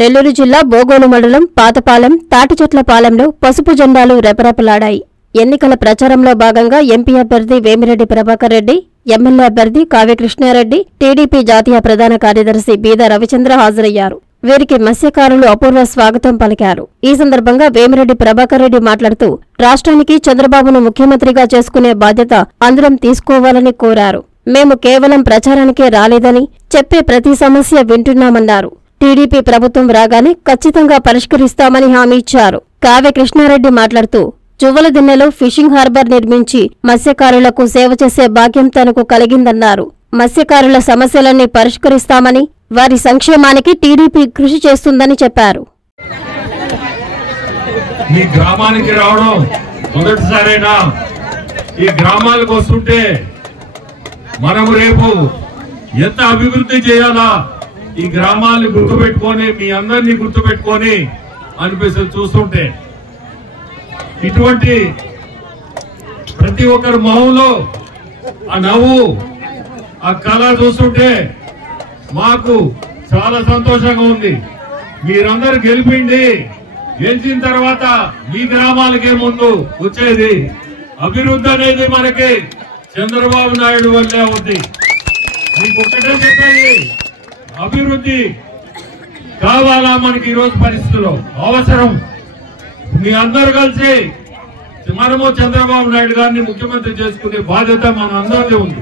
నెల్లూరు జిల్లా బోగోలు మండలం పాతపాలెం తాటిచెట్లపాలెంలో పసుపు జెండాలు రెపరెపలాడాయి. ఎన్నికల ప్రచారంలో భాగంగా ఎంపీ అభ్యర్థి వేమిరెడ్డి ప్రభాకర్ రెడ్డి, ఎమ్మెల్యే అభ్యర్థి కావ్య కృష్ణారెడ్డి, టీడీపీ జాతీయ ప్రధాన కార్యదర్శి బీద రవిచంద్ర హాజరయ్యారు. వీరికి మత్స్యకారులు అపూర్వ స్వాగతం పలికారు. ఈ సందర్భంగా వేమిరెడ్డి ప్రభాకర్ రెడ్డి మాట్లాడుతూ రాష్ట్రానికి చంద్రబాబును ముఖ్యమంత్రిగా చేసుకునే బాధ్యత అందరం తీసుకోవాలని కోరారు. మేము కేవలం ప్రచారానికే రాలేదని, చెప్పే ప్రతి సమస్య వింటున్నామన్నారు. టీడీపీ ప్రభుత్వం రాగానే ఖచ్చితంగా పరిష్కరిస్తామని హామీ ఇచ్చారు. కావ్య కృష్ణారెడ్డి మాట్లాడుతూ చువ్వలదిన్నెలో ఫిషింగ్ హార్బర్ నిర్మించి మత్స్యకారులకు సేవ చేసే భాగ్యం తనకు కలిగిందన్నారు. మత్స్యకారుల సమస్యలన్నీ పరిష్కరిస్తామని, వారి సంక్షేమానికి టీడీపీ కృషి చేస్తుందని చెప్పారు. మీ గ్రామానికి రావడం మొదటిసారేనా? ఈ గ్రామాలకు వస్తుంటే మనం రేపు ఎంత అభివృద్ధి చేయాలా, ఈ గ్రామాలను గుర్తుపెట్టుకొని, మీ అందరినీ గుర్తుపెట్టుకొని అనిపిస్తుంది చూస్తుంటే. ఇటువంటి ప్రతి ఒక్కరి మొహంలో ఆ నవ్వు, ఆ కళ చూస్తుంటే మాకు చాలా సంతోషంగా ఉంది. మీరందరూ గెలిచిన తర్వాత మీ గ్రామాలకే ముందు వచ్చేది అభివృద్ధి అనేది మనకి చంద్రబాబు నాయుడు వల్లే ఉంది. మీకు ఒక్కటే చెప్పేది, అభివృద్ధి కావాలా మనకి ఈరోజు పరిస్థితుల్లో అవసరం. మీ అందరూ కలిసి మనము చంద్రబాబు నాయుడు గారిని ముఖ్యమంత్రి చేసుకునే బాధ్యత మన అందరికీ ఉంది.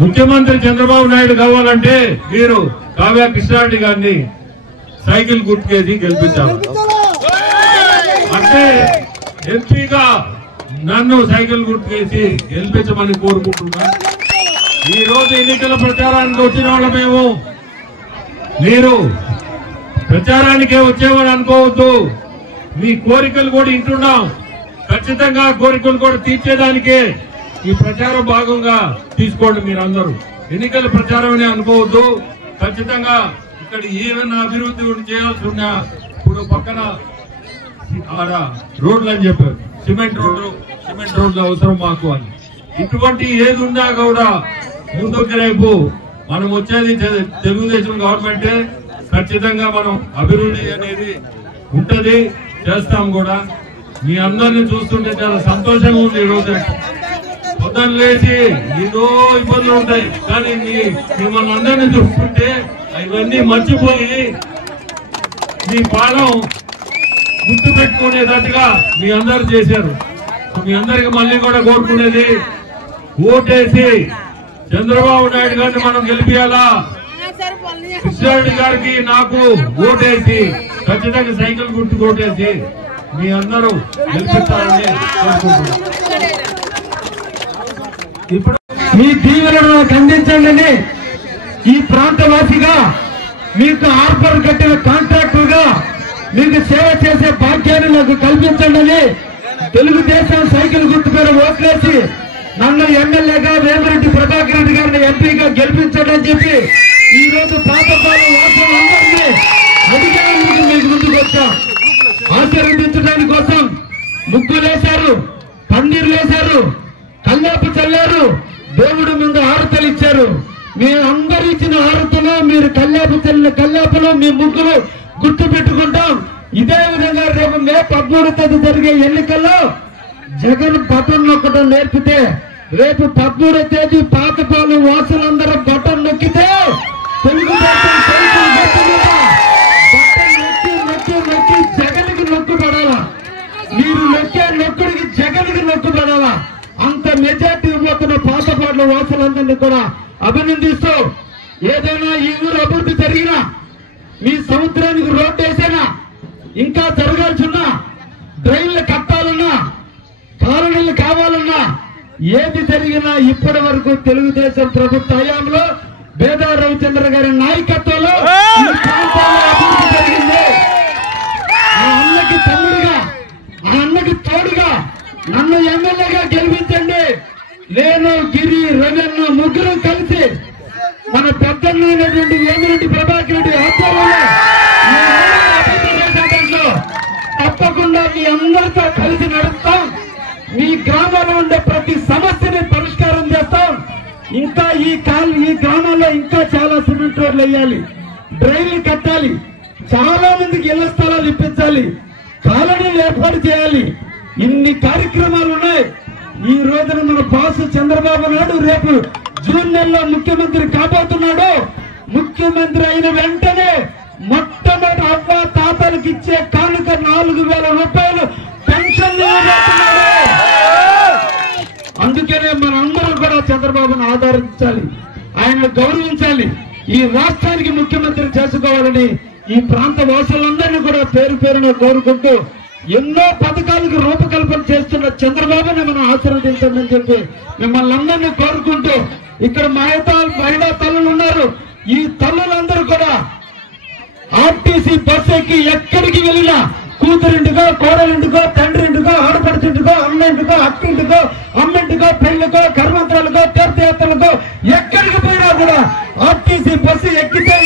ముఖ్యమంత్రి చంద్రబాబు నాయుడు కావాలంటే మీరు కావ్య కృష్ణారెడ్డి గారిని సైకిల్ గుర్తుకేసి గెలిపించాలి. అంటే ఎంపీగా నన్ను సైకిల్ గుర్తుకేసి గెలిపించమని కోరుకుంటున్నా. ఈ రోజు ఎన్నికల ప్రచారానికి వచ్చిన వాళ్ళ మేము, మీరు ప్రచారానికే వచ్చేవారు అనుకోవద్దు. మీ కోరికలు కూడా వింటున్నాం. ఖచ్చితంగా కోరికలు కూడా తీర్చేదానికే ఈ ప్రచారం భాగంగా తీసుకోండి. మీరందరూ ఎన్నికల ప్రచారం అని అనుకోవద్దు. ఖచ్చితంగా ఇక్కడ ఏమైనా అభివృద్ధి చేయాల్సి ఉన్నా, ఇప్పుడు పక్కన ఆడ రోడ్లు అని చెప్పారు, సిమెంట్ రోడ్లు అవసరం మాకు అని. ఇటువంటి ఏది ఉన్నా కూడా ముందుకు రేపు మనం వచ్చేది తెలుగుదేశం గవర్నమెంటే. ఖచ్చితంగా మనం అభివృద్ధి అనేది ఉంటది, చేస్తాం కూడా. మీ అందరినీ చూస్తుంటే చాలా సంతోషంగా ఉంది. ఈ రోజు పొద్దున్న లేచి ఏదో ఇబ్బందులు ఉంటాయి, కానీ మిమ్మల్ని అందరినీ చూస్తుంటే ఇవన్నీ మర్చిపోయి మీ పాలన గుర్తు పెట్టుకునేటట్టుగా మీ అందరూ చేశారు. మీ అందరికి మళ్ళీ కూడా కోరుకునేది, ఓటేసి చంద్రబాబు నాయుడు గారిని మనం గెలిపియాలా. కృష్ణారెడ్డి గారికి నాకు ఓటేసి ఖచ్చితంగా సైకిల్ గుర్తు ఓటేసి మీ అందరూ గెలిపిస్తారని కోరుకుంటున్నాను. ఇప్పుడు మీ దీవెనను ఖండించండి. ఈ ప్రాంతవాసిగా మీకు హార్బర్ కట్టిన కాంట్రాక్టర్గా మీకు సేవ చేసే భాగ్యాన్ని నాకు కల్పించండి. తెలుగుదేశం సైకిల్ గుర్తు పేరు ఓట్లేసి నన్ను ఎమ్మెల్యేగా వేమిరెడ్డి ప్రభాకర్ రెడ్డి గారిని ఎంపీగా గెలిపించండి అని చెప్పి ఈ రోజు పాతపాలెం వాసులందరినీ అడిగేందుకు మీకు ముందుకు వచ్చాం. ఆశీర్వదించడానికి కోసం ముగ్గులేశారు, పందిర్లేశారు, కల్లాపు చల్లారు, దేవుడి ముందు హారతలు ఇచ్చారు. మీ అందరు ఇచ్చిన హారతలు, మీరు కల్లాపు చల్లిన కల్లాపులు, మీ ముగ్గులు గుర్తు పెట్టుకుంటాం. ఇదే విధంగా రేపు మే 13వ తేదీ జరిగే ఎన్నికల్లో జగన్ బటన్ నొక్కడం నేర్పితే, రేపు 13వ తేదీ పాతపాలెం వాసులందరూ బటన్ నొక్కితే తెలుగుదేశం బటన్ నొక్కి జగన్కి నొక్కుపడాలా. మీరు నొక్కే నొక్కుడికి జగన్కి నొక్కుపడాలా. అంత మెజార్టీ ఇవ్వబోతున్న పాతపాలెం వాసులందరినీ కూడా అభినందిస్తూ, ఏదైనా ఈ ఊరు అభివృద్ధి జరిగినా, మీ సముద్రానికి రోడ్డు వేసేనా, ఇంకా జరగాల్సిన డ్రైన్లు కట్టాలన్నా, కాలనీలు కావాలన్నా, ఏది జరిగినా ఇప్పటి వరకు తెలుగుదేశం ప్రభుత్వ హయాంలో బీద రవిచంద్ర గారి నాయకత్వంలో ఈ ప్రాంతాల్లో అభివృద్ధి జరిగింది. ఆ అన్నకి తమ్ముడుగా, ఆ అన్నకి తోడుగా నన్ను ఎమ్మెల్యేగా గెలిపించండి. నేను, గిరి, రవీన్న ముగ్గురు కలిసి మన పెద్దన్నటువంటి వేమిరెడ్డి ప్రభాకర్ రెడ్డి ఆధ్వర్యంలో తప్పకుండా మీ అందరితో కలిసి నడుస్తాం. మీ గ్రామంలో ఉండే ప్రతి సమస్యని పరిష్కారం చేస్తాం. ఇంకా ఈ గ్రామాల్లో ఇంకా చాలా సిమెంట్ రోడ్లు వేయాలి, డ్రైన్లు కట్టాలి, చాలా మందికి ఇళ్ల స్థలాలు ఇప్పించాలి, కాలనీలు ఏర్పాటు చేయాలి. ఇన్ని కార్యక్రమాలు ఉన్నాయి. ఈ రోజున మన బాసు చంద్రబాబు నాయుడు రేపు జూన్ నెలలో ముఖ్యమంత్రి కాబోతున్నాడు. ముఖ్యమంత్రి అయిన వెంటనే మొట్టమొదటి అవ్వ తాతలకు ఇచ్చే కానుక 4,000 రూపాయలు పెన్షన్. అందుకనే మనందరం కూడా చంద్రబాబును ఆదరించాలి, ఆయన గౌరవించాలి, ఈ రాష్ట్రానికి ముఖ్యమంత్రి చేసుకోవాలని ఈ ప్రాంత వాసులందరినీ కూడా పేరు పేరున కోరుకుంటూ ఎన్నో పథకాలకు రూపకల్పన చేస్తున్న చంద్రబాబుని మనం ఆశీర్వదించండి అని చెప్పి మిమ్మల్ని అందరినీ కోరుకుంటూ, ఇక్కడ మహిళా తల్లులు ఉన్నారు. ఈ తల్లులందరూ కూడా ఆర్టీసీ బస్ ఎక్కి ఎక్కడికి వెళ్ళినా కూతురింటికో, కోడలింటికో, తండ్రింటికో, ఆడపడుచుంటికో, అమ్మింటికో, అక్కింటికో, అమ్మింటికో, పెళ్లికో, కర్మంత్రాలకో, తీర్థయాత్రలకో ఎక్కడికి పోయినా కూడా ఆర్టీసీ బస్సు ఎక్కితే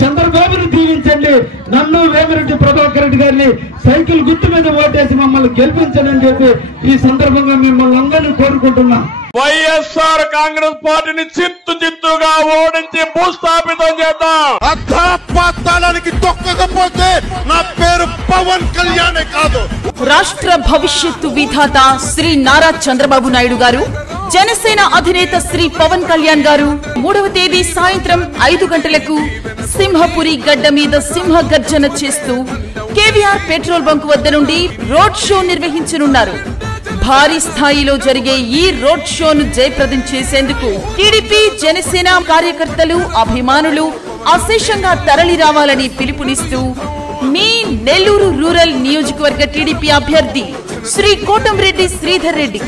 చంద్రబాబుని దీవించండి. నన్ను వేమిరెడ్డి ప్రభాకర్ రెడ్డి గారిని సైకిల్ గుర్తు మీద ఓటేసి మమ్మల్ని గెలిపించండి అని చెప్పి ఈ సందర్భంగా మిమ్మల్ని అందరినీ కోరుకుంటున్నా. వైఎస్ఆర్ కాంగ్రెస్ పార్టీని చిత్తుగా ఓడించి భూస్థాపితం చేద్దాం. అధాపాతాళానికి తొక్కకపోతే నా పేరు పవన్ కళ్యాణే కాదు. రాష్ట్ర భవిష్యత్తు విధాత శ్రీ నారా చంద్రబాబు నాయుడు గారు, జనసేన అధినేత శ్రీ పవన్ కళ్యాణ్ గారు 3వ తేదీ సాయంత్రం 5 గంటలకు సింహపురి గడ్డ మీద సింహ గర్జన చేస్తూ కేవీఆర్ పెట్రోల్ బంక్ వద్ద నుండి రోడ్ షో నిర్వహించనున్నారు. భారీ స్థాయిలో జరిగే ఈ రోడ్ షోను జయప్రదం చేసేందుకు టీడీపీ, జనసేన కార్యకర్తలు, అభిమానులు అశేషంగా తరలి రావాలని పిలుపునిస్తూ మీ నెల్లూరు రూరల్ నియోజకవర్గ టీడీపీ అభ్యర్థి శ్రీ కోటంరెడ్డి శ్రీధర్ రెడ్డి.